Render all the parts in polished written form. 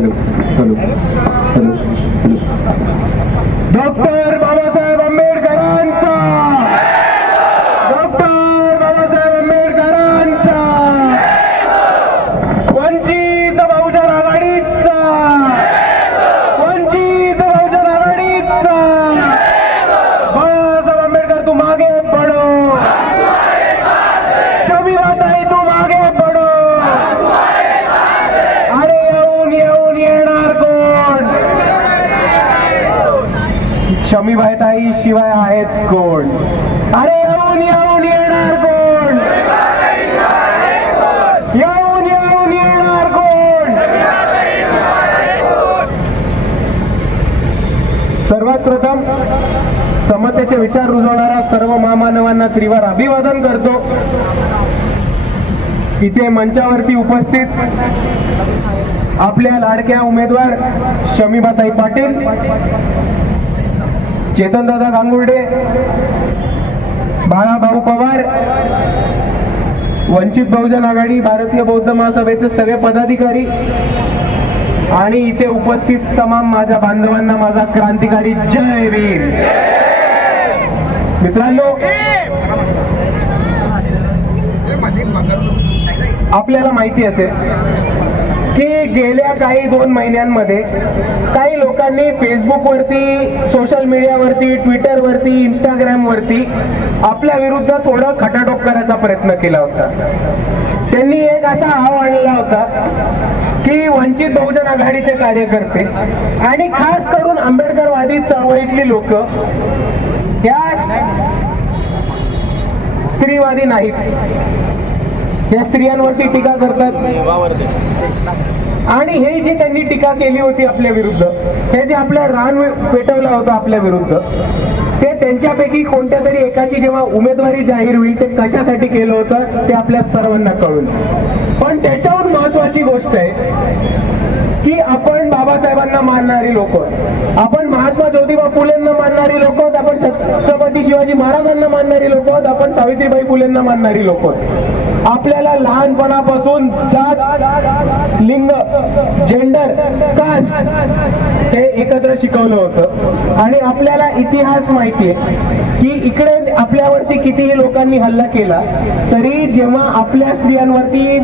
Hello hello hello hello doctor Babasaheb आंबेडकरांचा, doctor Babasaheb आंबेडकरांचा, वंचित बहुजन आघाडीचा, वंचित बहुजन आघाडीचा, बाबासाहेब आंबेडकर तू मागे पडो, शमी माताई तू मागे पडो, अरे येऊन येऊन येणार कोण, शमीबाई ताई शिवाय आहेच कोण, अरे येऊन येऊन येणार कोण, येऊन येऊन येणार कोण. सर्वात प्रथम समतेचे विचार रुजवणाऱ्या सर्व महामानवांना त्रिवार अभिवादन करतो. इथे मंचावरती उपस्थित आपल्या लाडक्या उमेदवार शमीबाताई पाटील, चेतनदादा गांगुर्डे, बाळाभाऊ पवार, वंचित बहुजन आघाडी भारतीय बौद्ध महासभेचे सगळे पदाधिकारी आणि इथे उपस्थित तमाम माझ्या बांधवांना माझा क्रांतिकारी जय वीर. मित्रांनो, आपल्याला माहिती असेल की गेल्या काही 2 महिन्यांमध्ये काही लोकांनी फेसबुकवरती, सोशल मीडियावरती, ट्विटरवरती, इंस्टाग्रामवरती आपल्या विरुद्ध थोडं खटाटोप करायचा प्रयत्न केला होता. त्यांनी एक असा आव आणला होता की वंचित बहुजन आघाडीचे कार्यकर्ते आणि खास करून आंबेडकरवादी चळवळीतली लोक या स्त्रीवादी नाहीत, या स्त्रियांवरती टीका करतात. आणि हे जे त्यांनी टीका केली होती आपल्या विरुद्ध, हे जे आपल्या रान पेटवलं होतं आपल्या विरुद्ध, ते त्यांच्यापैकी कोणत्या तरी एकाची जेव्हा उमेदवारी जाहीर होईल ते कशासाठी केलं होतं ते आपल्या सर्वांना कळून. पण त्याच्याहून महत्वाची गोष्ट आहे की आपण बाबासाहेबांना मानणारी लोक, आपण महात्मा ज्योतिबा फुलेंना मानणारी लोक, आपण छत्रपती शिवाजी महाराजांना मानणारी लोक, आपण सावित्रीबाई फुलेंना मानणारी लोक. आपल्याला लहानपणापासून जात, लिंग, जेंडर, कास्ट हे एकत्र शिकवलं होतं आणि आपल्याला इतिहास माहितीये की इकडे आपल्यावरती कितीही लोकांनी हल्ला केला तरी जेव्हा आपल्या स्त्रियांवरती,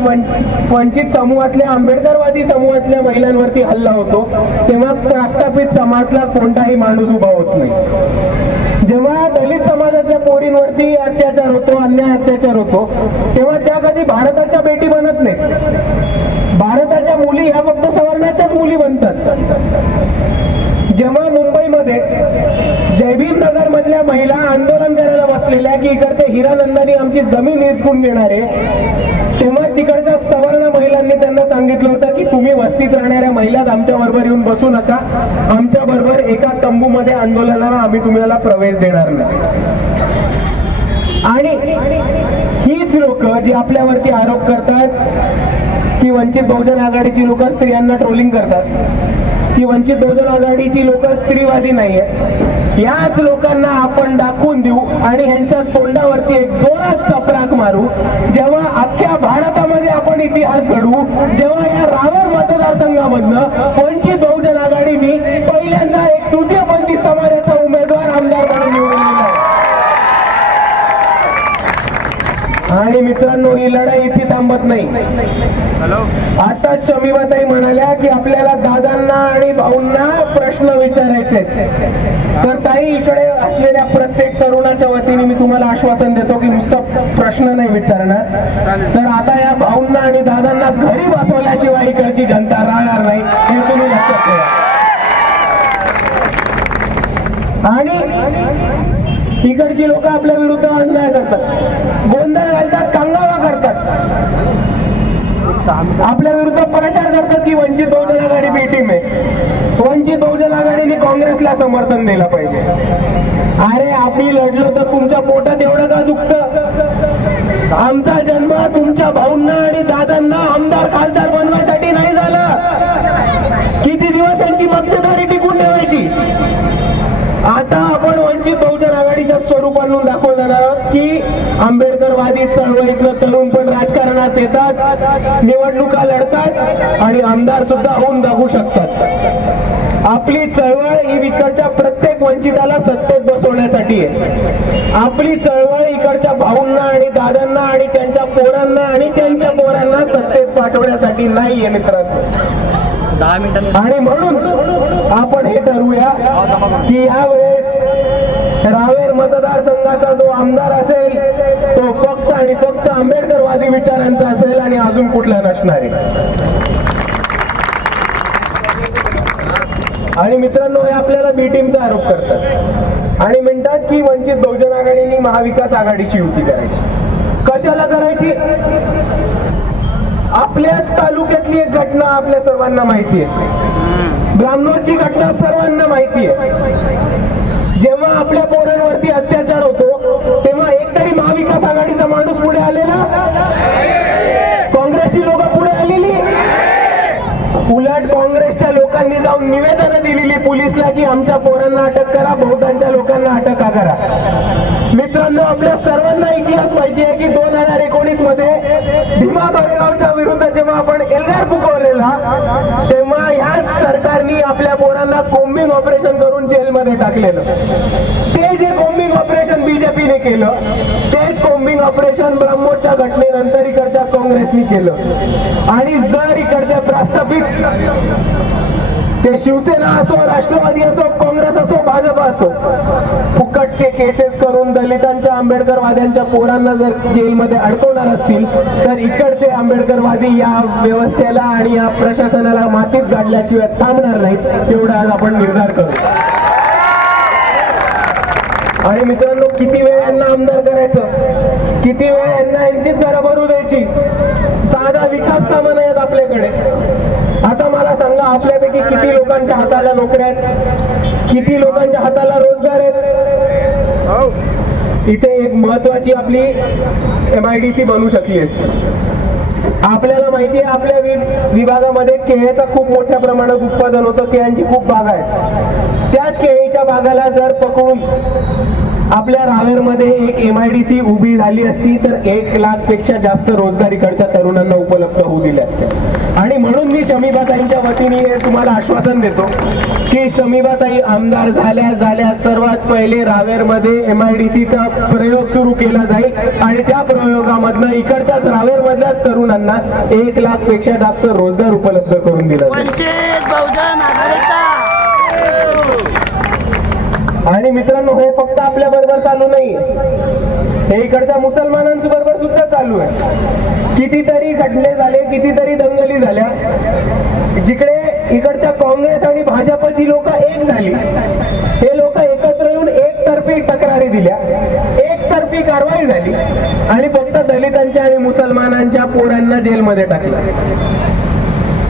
वंचित समूहातल्या, आंबेडकरवादी समूहातल्या महिलांवरती हल्ला होतो तेव्हा प्रस्थापित समाजातला कोणताही माणूस उभा होत नाही. जेव्हा दलित समाजाच्या पोरींवरती अत्याचार होतो, अन्याय अत्याचार होतो, तेव्हा त्या कधी भारताच्या बेटी बनत नाही. भारताच्या मुली ह्या फक्त सवर्णाच्याच मुली बनतात. जेव्हा मुंबईमध्ये जयभीम नगर मधल्या महिला आंदोलन करायला बसलेल्या की इकडचे हिरानंदानी आमची जमीन हिसकून घेणार आहे, तेव्हा तिकडच्या सवर्ण महिलांनी त्यांना सांगितलं होतं की तुम्ही वस्तीत राहणाऱ्या महिला आमच्या बरोबर येऊन बसू नका, आमच्या बरोबर एका तंबूमध्ये आंदोलनाला आम्ही तुम्हाला प्रवेश देणार नाही. आणि हीच लोक जी आपल्यावरती आरोप करतात की वंचित बहुजन आघाडीची लोक स्त्रियांना ट्रोलिंग करतात, की वंचित बहुजन आघाडीची लोक स्त्रीवादी नाहीये, याच लोकांना आपण दाखवून देऊ आणि ह्यांच्या तोंडावरती एक जोरात चपराक मारू. जेव्हा अख्ख्या भारतामध्ये आपण इतिहास घडवू, जेव्हा या रावण मतदारसंघामधनं वंचित बहुजन आघाडीने पहिल्यांदा एक तृतीयपंथी समाजाचा उमेदवार आमदार म्हणून निवडून दिला. आणि मित्रांनो, ही लढाई इथे थांबत नाही. आता शमीबाताई म्हणाल्या की आपल्याला दादांना आणि भाऊंना प्रश्न विचारायचे. तर ताई, इकडे असलेल्या प्रत्येक तरुणाच्या वतीने मी तुम्हाला आश्वासन देतो की नुसतं प्रश्न नाही विचारणार, तर आता या भाऊंना आणि दादांना घरी बसवल्याशिवाय इकडची जनता राहणार नाही, हे तुम्ही लक्षात ठेवा. आणि इकडची लोक आपल्या विरुद्ध अन्याय करतात, गोंधळ घालतात, कांगावा करतात, आपल्या विरुद्ध प्रचार करतात की वंचित बहुजन आघाडी बी टीम आहे, वंचित बहुजन आघाडीने काँग्रेसला समर्थन दिलं पाहिजे. अरे आम्ही लढलो तर तुमच्या पोटात एवढं का दुखतं? आमचा जन्म तुमच्या भाऊंना आणि दादांना आमदार खासदार बनवायसाठी नाही झाला. किती दिवस यांची मक्तेदारी टिकून ठेवायची? आता आपण वंचित बहुजन आघाडीच्या स्वरूपात दाखवून देणार आहोत की आंबेडकरवादी चळवळीतलं तरुण पण राजकारणात येतात, निवडणुका लढतात आणि आमदार सुद्धा होऊन दाखवू शकतात. आपली चळवळ ही इकडच्या प्रत्येक वंचिताला सत्तेत बसवण्यासाठी आहे. आपली चळवळ इकडच्या भाऊंना आणि दादांना आणि त्यांच्या पोरांना आणि त्यांच्या पोरांना सत्तेत पाठवण्यासाठी नाहीये मित्रांनो. 10 मिनिटांनी आणि म्हणून आपण हे ठरवूया की यावेळेस रावेर मतदारसंघाचा जो आमदार असेल तो फक्त आणि फक्त आंबेडकरवादी विचारांचा असेल आणि अजून कुठला नसणार आहे. आणि मित्रांनो, हे आपल्याला बी टीमचा आरोप करतात आणि म्हणतात की वंचित बहुजन आघाडीने महाविकास आघाडीची युती करायची. कशाला करायची? आपल्याच तालुक्यातली एक घटना आपल्या सर्वांना माहिती आहे. ब्राह्मणोची घटना सर्वांना माहिती आहे. जेव्हा आपल्या पोरांवरती अत्याचार होतो तेव्हा एकतरी महाविकास आघाडीचा माणूस पुढे आलेला? काँग्रेसची लोक पुढे आलेली? उलट काँग्रेसच्या लोकांनी जाऊन निवेदन दिलेली पोलिसला की आमच्या पोरांना अटक करा, बहुतांच्या लोकांना अटक करा. मित्रांनो, आपल्या सर्वांना इतिहास माहिती आहे की 2019 मध्ये भीमा कोरेगावच्या विरुद्ध जेव्हा आपण एल्गार फुकवलेला तेव्हा ह्याच सरकारने आपल्या पोरांना कोम्बिंग ऑपरेशन करून जेलमध्ये टाकलेलं. ते जे कोम्बिंग ऑपरेशन बीजेपीने केलं तेच कोम्बिंग ऑपरेशन ब्रह्मोसच्या घटनेनंतर इकडच्या काँग्रेसने केलं. आणि जर इकडच्या प्रस्थापित ते शिवसेना असो, राष्ट्रवादी असो, काँग्रेस असो, भाजप असो, फुकटचे केसेस करून दलितांच्या आंबेडकरवाद्यांच्या पोरांना जर जेलमध्ये अडकवणार असतील तर इकडचे आंबेडकरवादी या व्यवस्थेला आणि या प्रशासनाला मातीत गाडल्याशिवाय थांबणार नाहीत, एवढा आज आपण निर्धार करू. आणि मित्रांनो, किती वेळ यांना आमदार करायचं, किती वेळ यांना यांचीच घरं भरू द्यायची? साधा विकास कामं नाहीत आपल्याकडे. आता मला सांगा, आपल्यापैकी किती लोकांच्या हाताला नोकऱ्या आहेत, किती लोकांच्या हाताला रोजगार आहेत? इथे एक महत्वाची आपली MIDC बनू शकली असते. आपल्याला माहिती आहे आपल्या विभागामध्ये केळीचं खूप मोठ्या प्रमाणात उत्पादन होतं, केळ्यांची खूप बागा आहेत. त्याच केळीच्या बागाला जर पकडून आपल्या रावेरमध्ये एक MIDC उभी झाली असती तर 1 लाख पेक्षा जास्त रोजगार इकडच्या तरुणांना उपलब्ध होऊ दिले असते. आणि म्हणून मी शमीबाताईंच्या वतीने तुम्हाला आश्वासन देतो की शमीबाताई आमदार झाल्या सर्वात पहिले रावेरमध्ये MIDCचा प्रयोग सुरू केला जाईल आणि त्या प्रयोगामधनं इकडच्याच रावेरमधल्याच तरुणांना 1 लाख पेक्षा जास्त रोजगार उपलब्ध करून दिला जाईल. वंचित बहुजन आघाडीचा. आणि मित्रांनो, हे फक्त आपल्या बरोबर चालू नाही, हे इकडच्या मुसलमानांबरोबर सुद्धा चालू आहे. कितीतरी घटने झाले, कितीतरी दंगली झाल्या जिकडे इकडच्या काँग्रेस आणि भाजपची लोक एक झाली. हे लोक एकत्र येऊन एकतर्फी तक्रारी दिल्या, एकतर्फी कारवाई झाली आणि फक्त दलितांच्या आणि मुसलमानांच्या पोरांना जेलमध्ये टाकलं.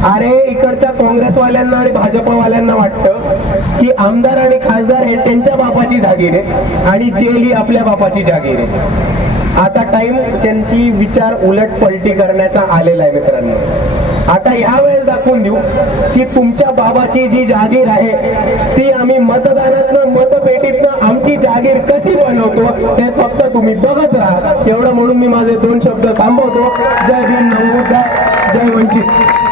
अरे, इकडच्या काँग्रेसवाल्यांना आणि भाजपवाल्यांना वाटतं की आमदार आणि खासदार हे त्यांच्या बापाची जागीर आहे आणि जेल ही आपल्या बापाची जागीर आहे. आता टाइम त्यांची विचार उलट पलटी करण्याचा आलेला आहे मित्रांनो. आता यावेळेस दाखवून देऊ की तुमच्या बाबाची जी जागीर आहे ती आम्ही मतदानातनं, मतपेटीतनं आमची जागीर कशी बनवतो ते फक्त तुम्ही बघत राहा. एवढं म्हणून मी माझे 2 शब्द थांबवतो. जय भीम, नमो बुद्धाय, जय वंचित.